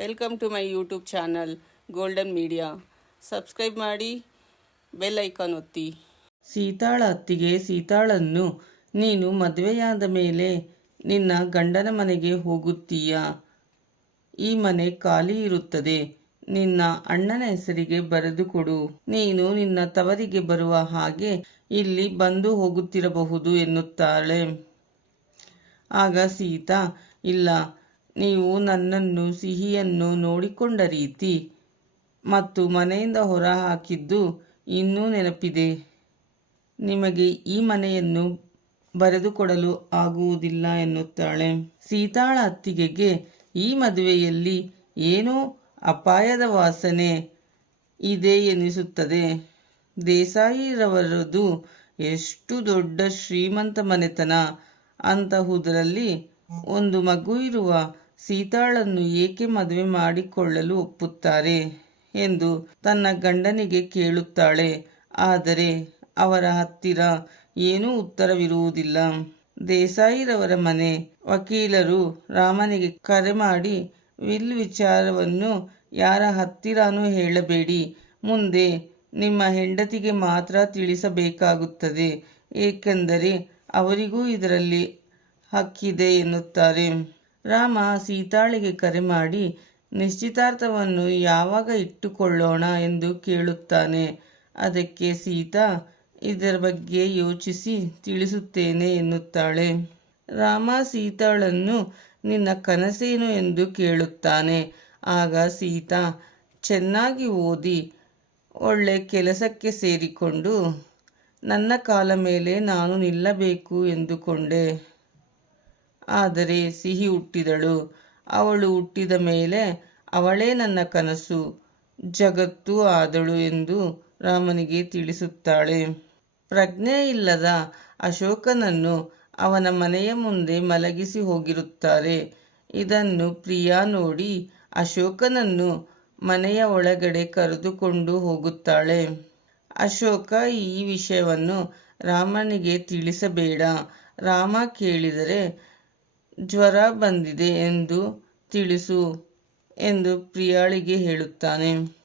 Welcome to my YouTube channel golden media subscribe ಮಾಡಿ bell icon ಒತ್ತಿ. ಸೀತಾಳ ಅತ್ತಿಗೆ ಸೀತಾಳನ್ನು, ನೀನು ಮದುವೆಯಾದ ಮೇಲೆ ನಿನ್ನ ಗಂಡನ ಮನೆಗೆ ಹೋಗುತ್ತೀಯಾ? ಈ ಮನೆ ಖಾಲಿ ಇರುತ್ತದೆ. ನಿನ್ನ ಅಣ್ಣನ ಹೆಸರಿಗೆ ಬರೆದು ಕೊಡು. ನೀನು ನಿನ್ನ ತವರಿಗೆ ಬರುವ ಹಾಗೆ ಇಲ್ಲಿ ಬಂದು ಹೋಗುತ್ತಿರಬಹುದು ಎನ್ನುತ್ತಾಳೆ. ಆಗ ಸೀತಾ, ಇಲ್ಲ ನೀವು ನನ್ನನ್ನು ಸಿಹಿಯನ್ನು ನೋಡಿಕೊಂಡ ರೀತಿ ಮತ್ತು ಮನೆಯಿಂದ ಹೊರ ಹಾಕಿದ್ದು ಇನ್ನೂ ನೆನಪಿದೆ. ನಿಮಗೆ ಈ ಮನೆಯನ್ನು ಬರೆದುಕೊಡಲು ಆಗುವುದಿಲ್ಲ ಎನ್ನುತ್ತಾಳೆ. ಸೀತಾಳ ಅತ್ತಿಗೆಗೆ ಈ ಮದುವೆಯಲ್ಲಿ ಏನೋ ಅಪಾಯದ ವಾಸನೆ ಇದೆ ಎನಿಸುತ್ತದೆ. ದೇಸಾಯಿರವರದು ಎಷ್ಟು ದೊಡ್ಡ ಶ್ರೀಮಂತ ಮನೆತನ. ಅಂತಹುದರಲ್ಲಿ ಒಂದು ಮಗು ಇರುವ ಸೀತಾಳನ್ನು ಏಕೆ ಮದುವೆ ಮಾಡಿಕೊಳ್ಳಲು ಒಪ್ಪುತ್ತಾರೆ ಎಂದು ತನ್ನ ಗಂಡನಿಗೆ ಕೇಳುತ್ತಾಳೆ. ಆದರೆ ಅವರ ಹತ್ತಿರ ಏನೂ ಉತ್ತರವಿರುವುದಿಲ್ಲ. ದೇಸಾಯಿರವರ ಮನೆ ವಕೀಲರು ರಾಮನಿಗೆ ಕರೆ ಮಾಡಿ, ವಿಲ್ ವಿಚಾರವನ್ನು ಯಾರ ಹತ್ತಿರನೂ ಹೇಳಬೇಡಿ. ಮುಂದೆ ನಿಮ್ಮ ಹೆಂಡತಿಗೆ ಮಾತ್ರ ತಿಳಿಸಬೇಕಾಗುತ್ತದೆ. ಏಕೆಂದರೆ ಅವರಿಗೂ ಇದರಲ್ಲಿ ಹಕ್ಕಿದೆ ಎನ್ನುತ್ತಾರೆ. ರಾಮ ಸೀತಾಳಿಗೆ ಕರೆ ಮಾಡಿ, ನಿಶ್ಚಿತಾರ್ಥವನ್ನು ಯಾವಾಗ ಇಟ್ಟುಕೊಳ್ಳೋಣ ಎಂದು ಕೇಳುತ್ತಾನೆ. ಅದಕ್ಕೆ ಸೀತಾ, ಇದರ ಬಗ್ಗೆ ಯೋಚಿಸಿ ತಿಳಿಸುತ್ತೇನೆ ಎನ್ನುತ್ತಾಳೆ. ರಾಮ ಸೀತಾಳನ್ನು, ನಿನ್ನ ಕನಸೇನು ಎಂದು ಕೇಳುತ್ತಾನೆ. ಆಗ ಸೀತಾ, ಚೆನ್ನಾಗಿ ಓದಿ, ಒಳ್ಳೆ ಕೆಲಸಕ್ಕೆ ಸೇರಿಕೊಂಡು, ನನ್ನ ಕಾಲ ಮೇಲೆ ನಾನು ನಿಲ್ಲಬೇಕು ಎಂದುಕೊಂಡೆ. ಆದರೆ ಸಿಹಿ ಹುಟ್ಟಿದಳು. ಅವಳು ಹುಟ್ಟಿದ ಮೇಲೆ ಅವಳೇ ನನ್ನ ಕನಸು. ಜಗತ್ತು ಆದಳು ಎಂದು ರಾಮನಿಗೆ ತಿಳಿಸುತ್ತಾಳೆ. ಪ್ರಜ್ಞೆ ಇಲ್ಲದ ಅಶೋಕನನ್ನು ಅವನ ಮನೆಯ ಮುಂದೆ ಮಲಗಿಸಿ ಹೋಗಿರುತ್ತಾರೆ. ಇದನ್ನು ಪ್ರಿಯಾ ನೋಡಿ ಅಶೋಕನನ್ನು ಮನೆಯ ಒಳಗಡೆ ಕರೆದುಕೊಂಡು ಹೋಗುತ್ತಾಳೆ. ಅಶೋಕ ಈ ವಿಷಯವನ್ನು ರಾಮನಿಗೆ ತಿಳಿಸಬೇಡ. ರಾಮ ಕೇಳಿದರೆ ಜ್ವರ ಬಂದಿದೆ ಎಂದು ತಿಳಿಸು ಎಂದು ಪ್ರಿಯಾಳಿಗೆ ಹೇಳುತ್ತಾನೆ.